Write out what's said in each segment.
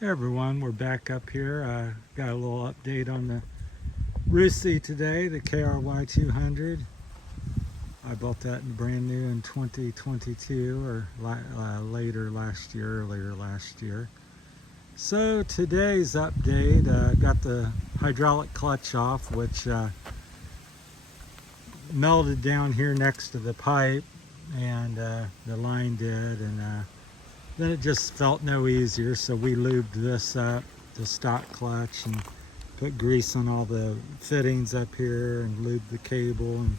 Hey everyone, we're back up here. Got a little update on the Rusi today, the KRY 200. I bought that brand new in 2022 or later last year, earlier last year. So today's update, got the hydraulic clutch off, which melted down here next to the pipe, and the line did, and then it just felt no easier, so we lubed this up, the stock clutch, and put grease on all the fittings up here and lubed the cable and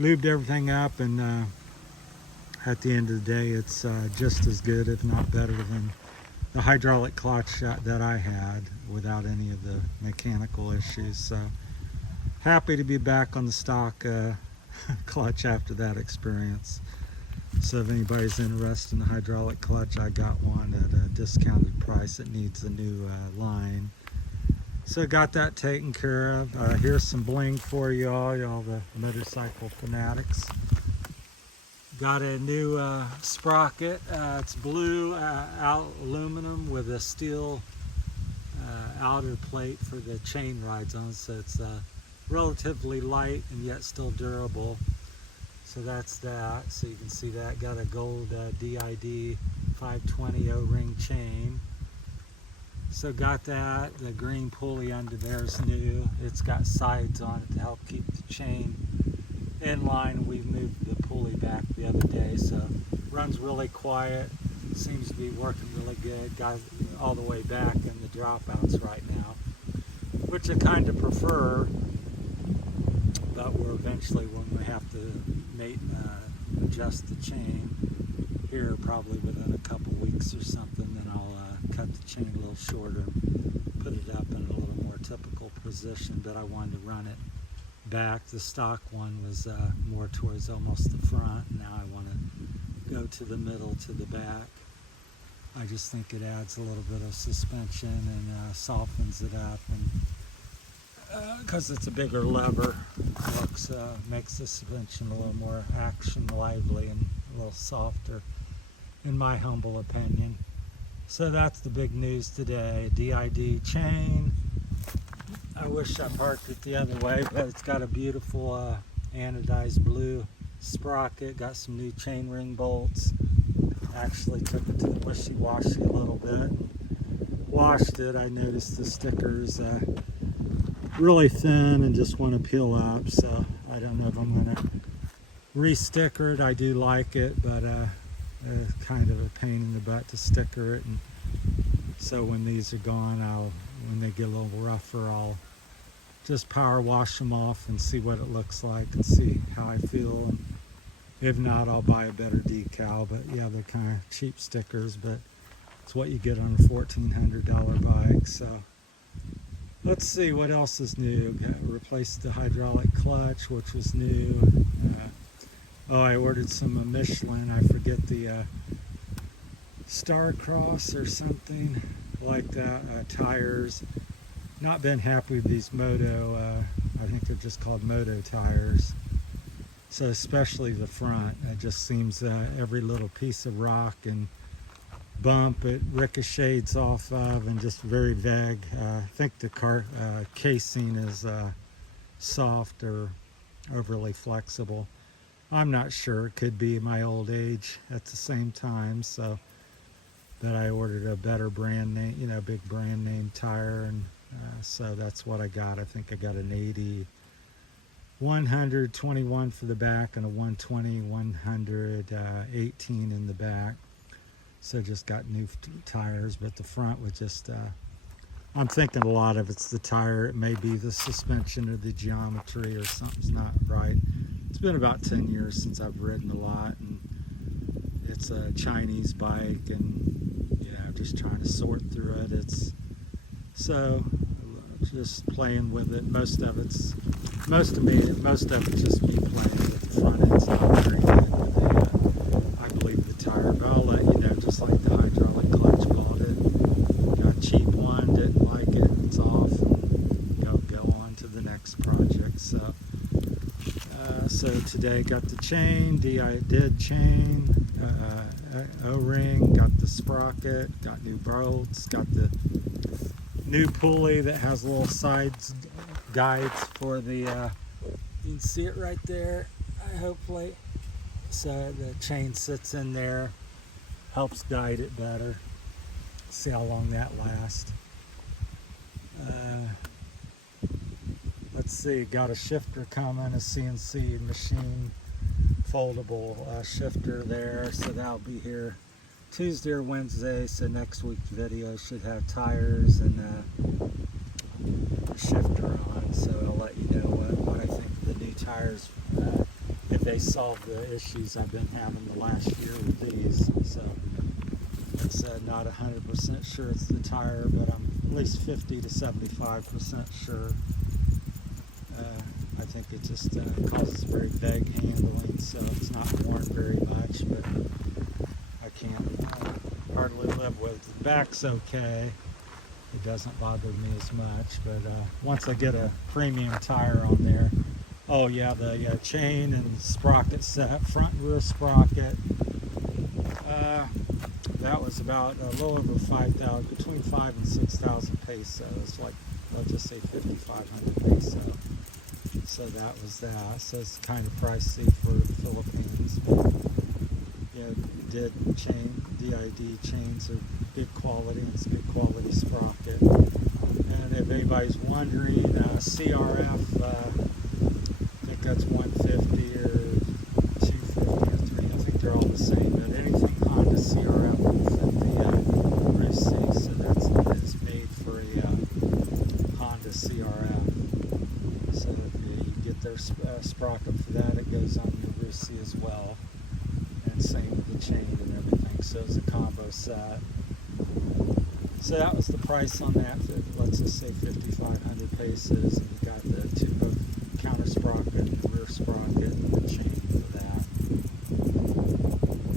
lubed everything up, and at the end of the day it's just as good, if not better, than the hydraulic clutch that I had without any of the mechanical issues. So happy to be back on the stock clutch after that experience. So if anybody's interested in the hydraulic clutch, I got one at a discounted price. It needs a new line. So got that taken care of. Here's some bling for y'all the motorcycle fanatics. Got a new sprocket. It's blue aluminum with a steel outer plate for the chain rides on, so it's relatively light and yet still durable. So that's that. So you can see that got a gold DID 520 O-ring chain. So got that. The green pulley under there is new. It's got sides on it to help keep the chain in line. We moved the pulley back the other day, so runs really quiet. Seems to be working really good. Got all the way back in the dropouts right now, which I kind of prefer. But we're eventually, when we have to adjust the chain here, probably within a couple weeks or something, then I'll cut the chain a little shorter, put it up in a little more typical position. But I wanted to run it back. The stock one was more towards almost the front. Now I want to go to the middle, to the back. I just think it adds a little bit of suspension and softens it up, and because it's a bigger lever, makes the suspension a little more action lively and a little softer, in my humble opinion. So that's the big news today. DID chain. I wish I parked it the other way, but it's got a beautiful anodized blue sprocket. Got some new chain ring bolts. Actually took it to the wishy-washy a little bit. Washed it. I noticed the stickers really thin and just want to peel up, so I don't know if I'm going to re-sticker it. I do like it, but it's kind of a pain in the butt to sticker it, and so when these are gone, when they get a little rougher, I'll just power wash them off and see what it looks like and see how I feel, and if not, I'll buy a better decal. But yeah, they're kind of cheap stickers, but it's what you get on a $1,400 bike. So let's see what else is new. Replaced the hydraulic clutch, which was new. I ordered some Michelin. I forget the Star Cross or something like that. Tires. Not been happy with these Moto. I think they're just called Moto tires. So especially the front. It just seems every little piece of rock and bump it ricochets off of, and just very vague. I think the car casing is soft or overly flexible. I'm not sure. It could be my old age at the same time. So, but I ordered a better brand name, big brand name tire, and so that's what I got. I think I got an 80 121 for the back and a 120 118 in the back. So just got new tires, but the front was just, I'm thinking a lot of it's the tire. It may be the suspension or the geometry, or something's not right. It's been about 10 years since I've ridden a lot, and it's a Chinese bike, and just trying to sort through it. It's so just playing with it. Most of it's just me playing with the front end's not very good with the, I believe, the tire. But I'll let you know, just like the hydraulic clutch, bought it. Got a cheap one, didn't like it, it's off, and go on to the next project. So today got the chain, DID chain, O-ring, got the sprocket, got new bolts, got the new pulley that has little sides guides for the, you can see it right there, hopefully. So the chain sits in there, helps guide it better. See how long that lasts. Let's see, got a shifter coming, a CNC machine foldable shifter there, so that'll be here Tuesday or Wednesday. So next week's video should have tires and a shifter on, so I'll let you know what I think of the new tires, if they solve the issues I've been having the last year with these. So it's not 100% sure it's the tire, but I'm at least 50 to 75% sure. I think it just causes very vague handling, so it's not worn very much, but I can't hardly live with it. The back's okay. It doesn't bother me as much, but once I get a premium tire on there, oh yeah, the chain and sprocket set, front and rear sprocket, that was about a little over 5,000, between 5 and 6,000 pesos, like, let's just say 5,500 peso. So that was that. So it's kind of pricey for the Philippines, but yeah, DID chains are good quality, and it's good quality sprocket. And if anybody's wondering, CRF, I think that's 150 or 250 or 3. I think they're all the same, but anything Honda CRF will fit the Rusi, so it's made for a Honda CRF. So you get their sprocket for that, it goes on the Rusi as well, and same with the chain and everything. So it's a combo set. So that was the price on that. Let's just say 5,500 pesos, and you got the both counter sprocket and rear sprocket and the chain for that.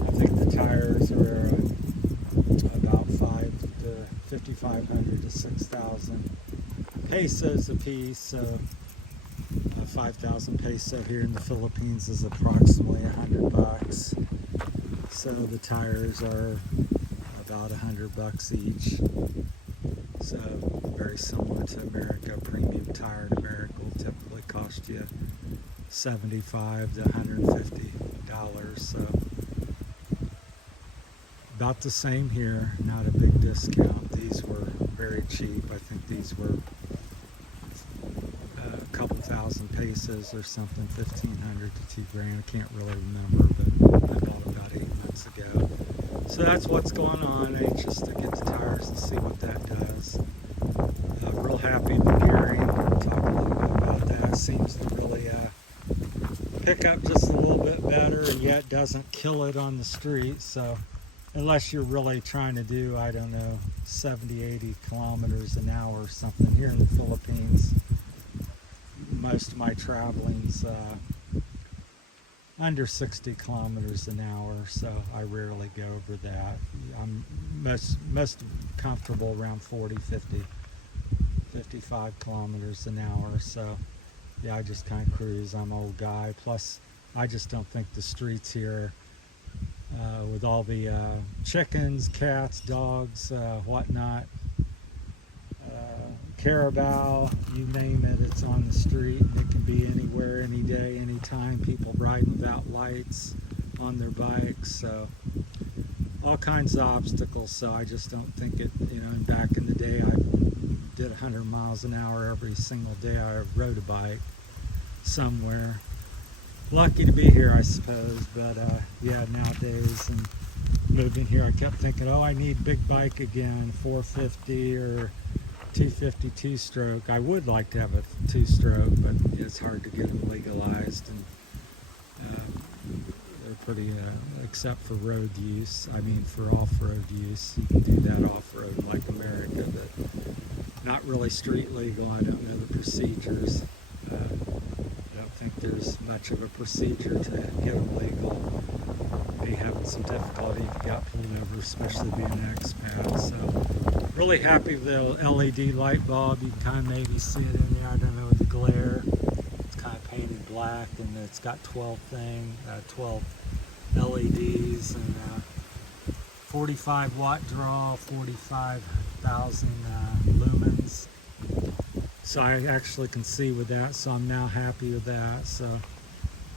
I think the tires are about 5,500 to 6,000 pesos a piece. So 5,000 peso here in the Philippines is approximately $100. So the tires are about $100 each. So very similar to America. Premium tire in America will typically cost you $75 to $150. So about the same here. Not a big discount. These were very cheap. I think these were a couple thousand pesos or something, 1,500 to $2,000. I can't really remember, but I bought about 8 months ago. So that's what's going on. Anxious to get the tires and see what that does. Real happy with gearing. We'll talk a little bit about that. Seems to really pick up just a little bit better, and yet doesn't kill it on the street. So unless you're really trying to do, I don't know, 70, 80 kilometers an hour or something. Here in the Philippines, most of my traveling's under 60 kilometers an hour, so I rarely go over that. I'm most comfortable around 40, 50, 55 kilometers an hour. So yeah, I just kind of cruise. I'm an old guy. Plus, I just don't think the streets here, with all the chickens, cats, dogs, whatnot, carabao, you name it, it's on the street. It can be anywhere, any day, anytime. People riding without lights on their bikes, so all kinds of obstacles. So I just don't think it, and back in the day I did 100 miles an hour every single day I rode a bike somewhere. Lucky to be here, I suppose, but yeah, nowadays, and moving here, I kept thinking, oh, I need big bike again, 450 or 250 two-stroke. I would like to have a two-stroke, but it's hard to get them legalized, and they're pretty, except for road use. I mean, for off-road use, you can do that off-road like America, but not really street legal. I don't know the procedures. I don't think there's much of a procedure to get them legal. Be having some difficulty if you got pulled over, especially being an expat. So really happy with the LED light bulb. You can kind of maybe see it in there. I don't know, with the glare. It's kind of painted black, and it's got 12 LEDs, and 45 watt draw, 45,000 lumens. So I actually can see with that, so I'm now happy with that. So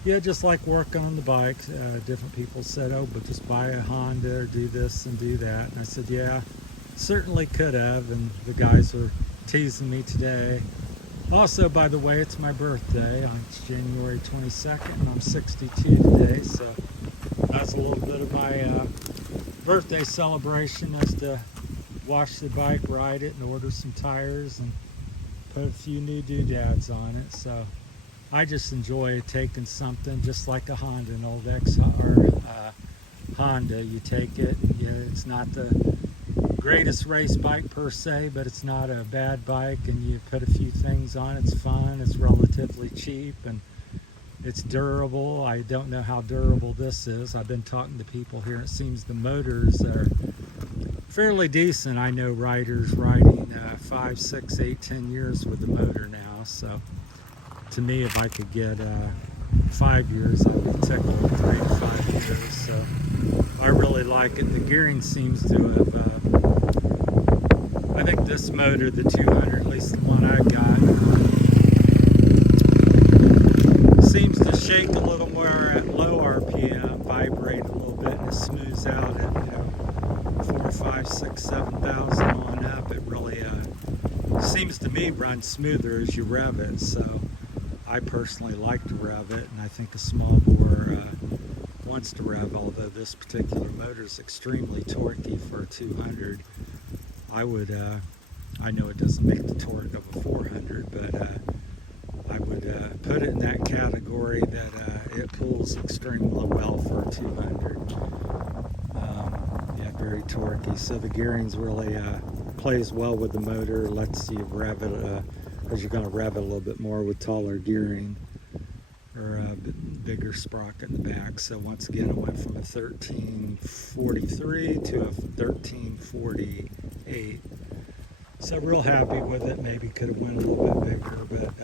yeah, just like working on the bike, different people said, oh, but just buy a Honda or do this and do that. And I said, yeah, certainly could have. And the guys were teasing me today. Also, by the way, it's my birthday on January 22nd, and I'm 62 today. So that's a little bit of my birthday celebration, is to wash the bike, ride it, and order some tires and put a few new doodads on it. So I just enjoy taking something just like a Honda, an old Honda. You take it, it's not the greatest race bike per se, but it's not a bad bike, and you put a few things on. It's fun, it's relatively cheap, and it's durable. I don't know how durable this is. I've been talking to people here. It seems the motors are fairly decent. I know riders riding 5, 6, 8, 10 years with the motor now. So to me, if I could get 5 years, I'd be tickled. 3 to 5 years. So I really like it. The gearing seems to have, I think this motor, the 200, at least the one I've got, seems to shake a little more at low RPM, vibrate a little bit, and it smooths out at 4, 5, 6, 7,000 on up. It really seems to me run smoother as you rev it. So I personally like to rev it, and I think a small bore wants to rev. Although this particular motor is extremely torquey for a 200, I would. I know it doesn't make the torque of a 400, but I would put it in that category that it pulls extremely well for a 200. Yeah, very torquey. So the gearing's really plays well with the motor, lets you rev it, because you're going to rev it a little bit more with taller gearing or a bigger sprocket in the back. So once again, it went from a 1343 to a 1348. So real happy with it. Maybe could have went a little bit bigger, but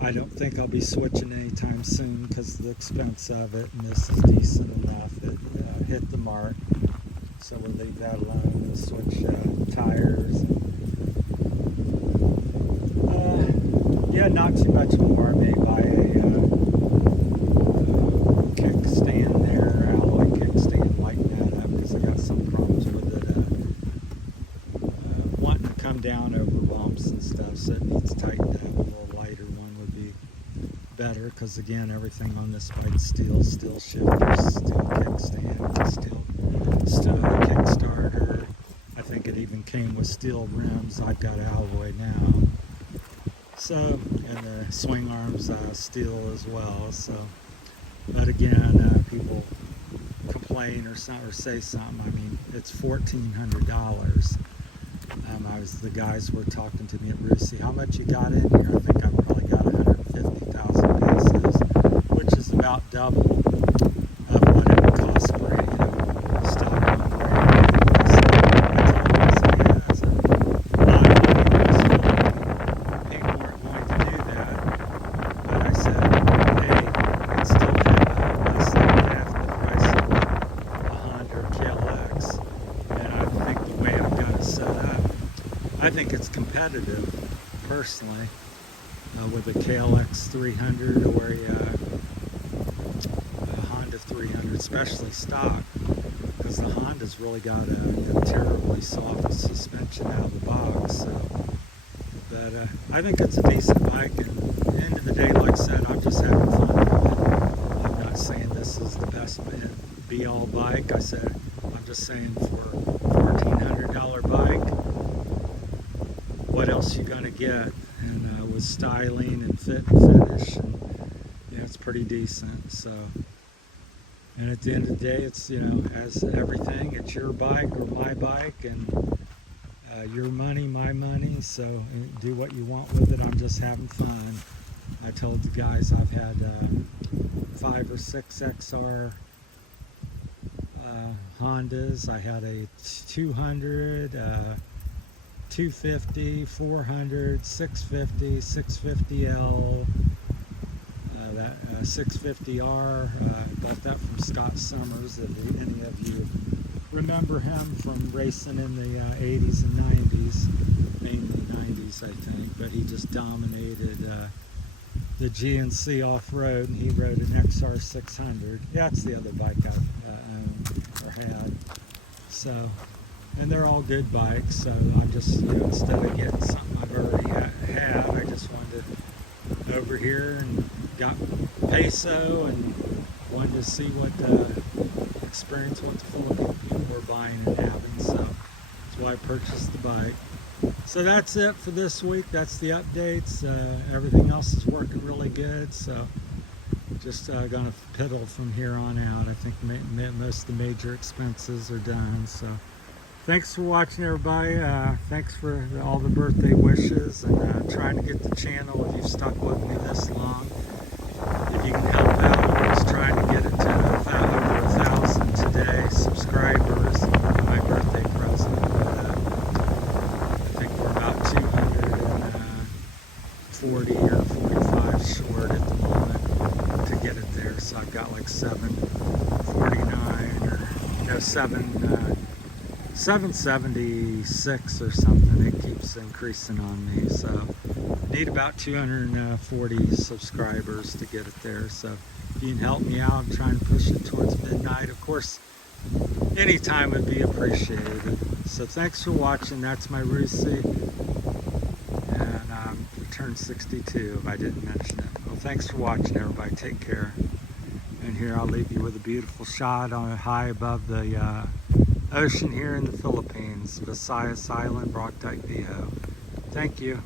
I don't think I'll be switching anytime soon because of the expense of it, and this is decent enough. It hit the mark, so we'll leave that alone and switch tires. Yeah, not too much more. Maybe buy a kickstand there, alloy kickstand, lighten that up because I got some problems with it. Wanting to come down over bumps and stuff, so it needs tightened up. A little lighter one would be better because again, everything on this bike steel shifters, steel kickstand, steel kickstarter. I think it even came with steel rims. I've got alloy now. So, and the swing arms steel as well. So, but again, people complain or say something. I mean, it's $1,400. The guys were talking to me at Rusi. How much you got in here? I think I've probably got 150,000 pesos, which is about double of what it would cost for a stock one brand. So I told him, as a people weren't going to do that, but I said, hey, it's still less than half the price of a Honda or KLX, and I think the way I've got it set up, I think it's competitive, personally, with a KLX 300 or a Honda 300, especially stock, because the Honda's really got a terribly soft suspension out of the box. So, but I think it's a decent bike, and at the end of the day, like I said, I'm just having fun with it. I'm not saying this is the best be-all bike. I'm just saying for a $1,400 bike, what else you gonna get? And with styling and fit and finish, and it's pretty decent. So, and at the end of the day, it's as everything, it's your bike or my bike, and your money, my money. So do what you want with it. I'm just having fun. I told the guys I've had 5 or 6 XR Hondas. I had a 200. 250, 400, 650, 650L, that 650R. Got that from Scott Summers, if any of you remember him from racing in the 80s and 90s, mainly 90s I think, but he just dominated the GNC off-road, and he rode an XR 600. Yeah, that's the other bike I've owned or had. So, and they're all good bikes, so I just, instead of getting something I've already had, I just wanted to over here and got peso and wanted to see what experience what the Philippine people were buying and having, so that's why I purchased the bike. So that's it for this week. That's the updates. Everything else is working really good, so just gonna piddle from here on out. I think most of the major expenses are done. So thanks for watching, everybody. Thanks for all the birthday wishes, and trying to get the channel, if you've stuck with me this long, if you can help out, I'm just trying to get it to over 1,000 today subscribers. My birthday present. I think we're about 240 or 45 short at the moment to get it there. So I've got like 749 or 776 or something. It keeps increasing on me. So need about 240 subscribers to get it there. So if you can help me out, I'm trying to push it towards midnight. Of course, any time would be appreciated. So thanks for watching. That's my Rusi, and I turned 62 if I didn't mention it. Well, thanks for watching, everybody. Take care. And here I'll leave you with a beautiful shot on high above the ocean here in the Philippines, Visayas Island, Barotac, Viejo. Thank you.